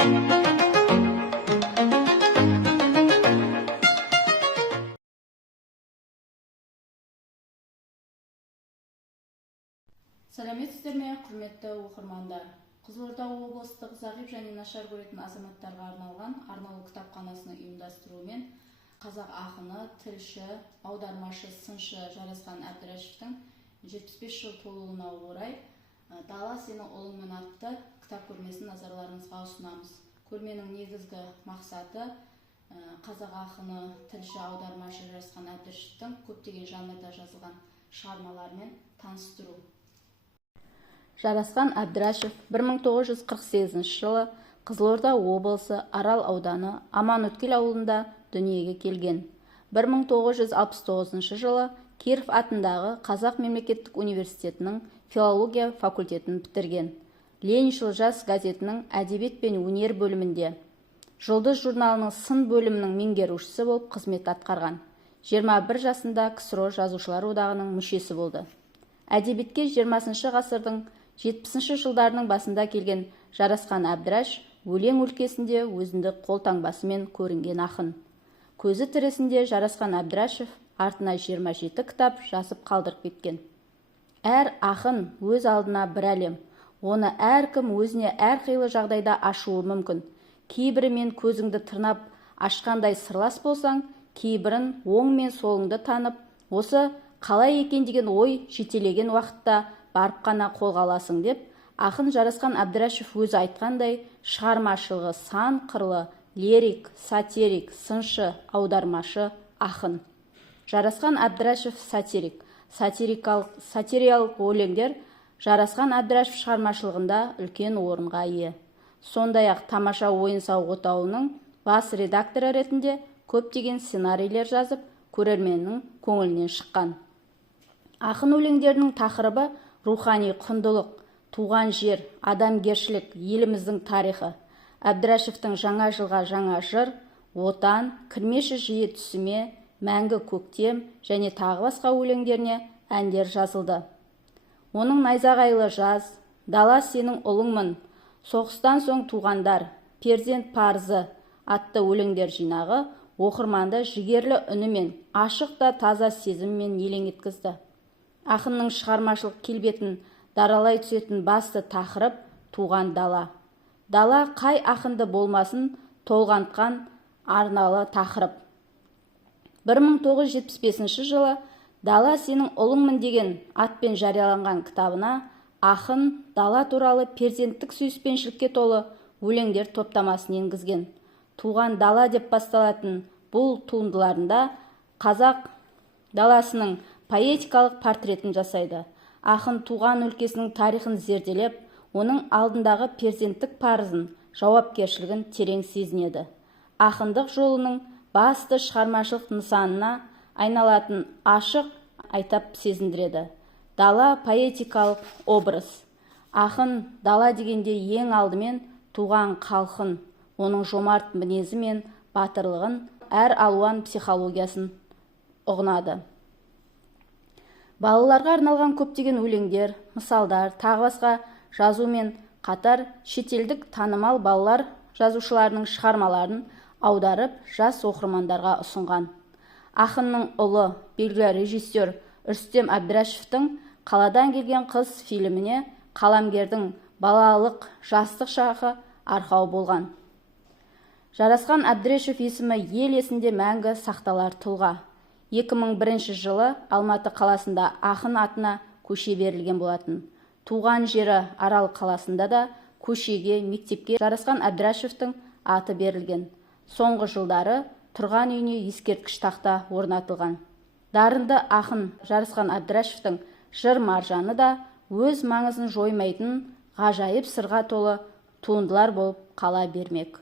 Сәлеметсіздер ме, құрметті оқырмандар. Қызылорда облыстық зағип және нашар көретін азаматтарға арналған арнаулы кітапханасының ұйымдастыруымен қазақ ақыны, тілші, аудармашы, сыншы Жарасқан Әбдірашевтің 75 жыл толуына орай «Дала сені ұлыңмен» атты кітап көрмесін назарларыңызға ұсынамыз. Көрменің негізгі мақсаты қазақ ақыны, тілші, аудармашы Жарасқан Әбдірашевтің көптеген жанрда жазылған шығармаларымен таныстыру. Жарасқан Әбдірашев 1948 жылы Қызылорда облысы Арал ауданы Аманөткел ауылында дүниеге келген. 1969 жылы Киров атындағы Қазақ мемлекеттік университетінің филология факультетін бітірген. Лениншіл жас газетінің әдебиет пен өнер бөлімінде, Жұлдыз журналының сын бөлімінің меңгерушісі болып қызмет атқарған. 21 жасында КСРО жазушылар одағының мүшесі болды. Әдебиетке 20 ғасырдың 70 жылдарының басында келген Жарасқан Әбдіраш өлең өлкесінде өзіндік қолтаңбасымен көрінген ақын. Көзі тірісінде Жарасқан Әбдірашев артына 27 кітап жазып қалдырып кеткен. Әр ақын өз алдына бір әлем. Оны әркім өзіне әрқилы жағдайда ашуы мүмкін. Кейбірімен көзіңді тырнап ашқандай сырлас болсаң, кейбірін оң мен солыңды танып, осы қалай екен деген ой жетелеген уақытта барып қана қолға аласың деп, ақын Жарасқан Әбдірашев өзі айтқандай, шығармашылығы сан қырлы, лирик, сатирик, сыншы, аудармашы, ақын. Жарасқан Әбдірашев сатирик. Сатириялық өлеңдер Жарасқан Әбдірашев шығармашылығында үлкен орынға ие. Сондай-ақ Тамаша ойын-сауық отауының бас редакторы ретінде көптеген сценарийлер жазып, көрерменнің көңілінен шыққан. Ақын өлеңдерінің тақырыбы рухани құндылық, туған жер, адамгершілік, еліміздің тарихы. Әбдірашевтің жаңа жылға жаңа жыр, отан, кірмеші жиі түсіме, мәңгі көктем және тағы басқа өлеңдеріне әндер жазылды. Оның найзағайлы жаз, дала сенің ұлыңмын, соғыстан соң туғандар, перзент парызы атты өлеңдер жинағы оқырманды жігерлі үнімен, ашық та таза сезіммен елең еткізді. Ақынның шығармашылық келбетін даралай түсетін басты тақырып туған дала. Дала қай ақынды болмасын толғантқан арналы тақырып. 1975 жылы «Дала сенің ұлыңмын» деген атпен жарияланған кітабына ақын дала туралы перзенттік сүйіспеншілікке толы өлеңдер топтамасын енгізген. Туған дала деп басталатын бұл туындыларында қазақ даласының поэтикалық портретін жасайды. Ақын туған өлкесінің тарихын зерделеп, оның алдындағы перзенттік парызын, жауапкершілігін терең сезінеді. Ақындық жолының басты шығармашылық нысанына айналатын ашық айтап сезіндіреді. Дала поэтикалық образ. Ақын дала дегенде ең алдымен туған халқын, оның жомарт мінезі мен батырлығын, әр алуан психологиясын ұғынады. Балаларға арналған көптеген өлеңдер, мысалдар, тағы басқа жазумен қатар шетелдік танымал балалар жазушыларының шығармаларын аударып, жас оқырмандарға ұсынған. Ақынның ұлы, белгілі режиссер Рүстем Әбдірашевтің «Қаладан келген қыз» фильміне қаламгердің балалық, жастық шағы арқау болған. Жарасқан Әбдірашев есімі ел есінде мәңгі сақталар тұлға. 2001 жылы Алматы қаласында ақын атына көше берілген болатын. Туған жері Арал қаласында да көшеге, мектепке Жарасқан Әбдірашевтің аты берілген. Соңғы жылдары тұрған үйіне ескерткіш тақта орнатылған. Дарынды ақын Жарасқан Әбдірашевтің жыр маржаны да өз маңызын жоймайтын ғажайып сырға толы туындылар болып қала бермек.